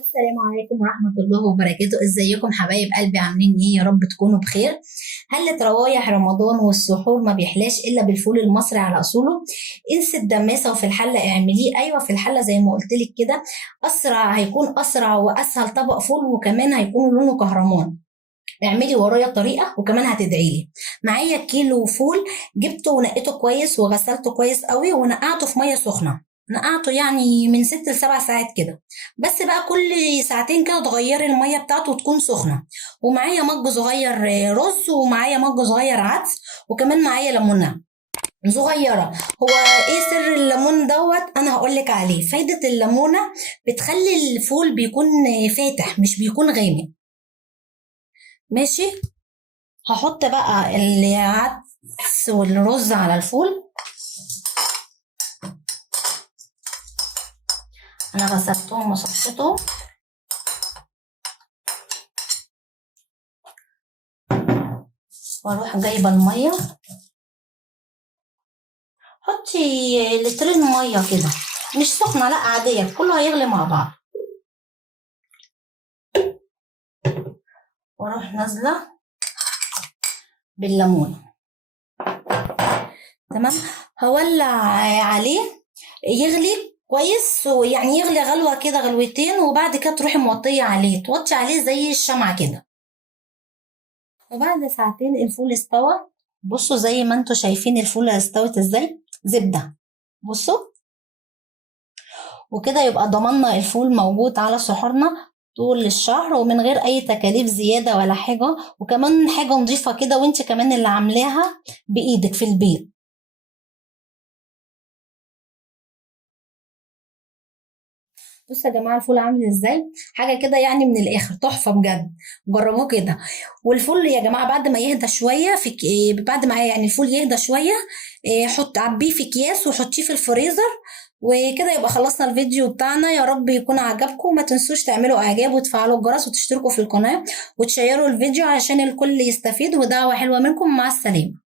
السلام عليكم ورحمة الله وبركاته. ازيكم حبايب قلبي؟ عاملين ايه؟ يا رب تكونوا بخير. هلت روايح رمضان والسحور ما بيحلاش الا بالفول المصري على اصوله. انسي الدماسة وفي الحلة اعمليه. ايوه في الحلة زي ما قلت لك كده. اسرع، هيكون اسرع واسهل طبق فول، وكمان هيكون لونه كهرمان. اعملي ورايا طريقة وكمان هتدعيلي. معايا كيلو فول. جبته ونقيته كويس وغسلته كويس قوي ونقعته في مية سخنة. نقعته يعني من 6 ل7 ساعات كده. بس بقى كل ساعتين كده تغيري المية بتاعته وتكون سخنة. ومعايا مج صغير رز، ومعايا مج صغير عدس، وكمان معايا ليمونة صغيرة. هو ايه سر الليمون دوت؟ انا هقولك عليه. فايدة الليمونة بتخلي الفول بيكون فاتح، مش بيكون غامق. ماشي. هحط بقى العدس والرز على الفول. انا غسلتهم وصفيتهم. واروح جايبه الميه. حطي لترين ميه كده، مش سخنه، لا عاديه، كله هيغلي مع بعض. واروح نازله بالليمون. تمام. هولع عليه يغلي كويس، ويعني يغلي غلوه كده غلوتين، وبعد كده تروحي موطيه عليه، توطي عليه زي الشمعة كده. وبعد ساعتين الفول استوى. بصوا زي ما انتوا شايفين الفول استوت ازاي، زبدة. بصوا. وكده يبقى ضمننا الفول موجود على سحورنا طول الشهر، ومن غير اي تكاليف زيادة ولا حاجة، وكمان حاجة نظيفة كده، وانت كمان اللي عاملاها بايدك في البيت. بصوا يا جماعة الفول عامل ازاي، حاجة كده يعني من الاخر تحفة بجد. جربوه كده. والفول يا جماعة بعد ما يهدى شوية بعد ما يعني الفول يهدى شوية، حط عبيه في اكياس وحطيه في الفريزر. وكده يبقى خلصنا الفيديو بتاعنا. يا رب يكون عجبكم. ما تنسوش تعملوا اعجاب وتفعلوا الجرس وتشتركوا في القناة وتشيروا الفيديو عشان الكل يستفيد. ودعوة حلوة منكم. مع السلامة.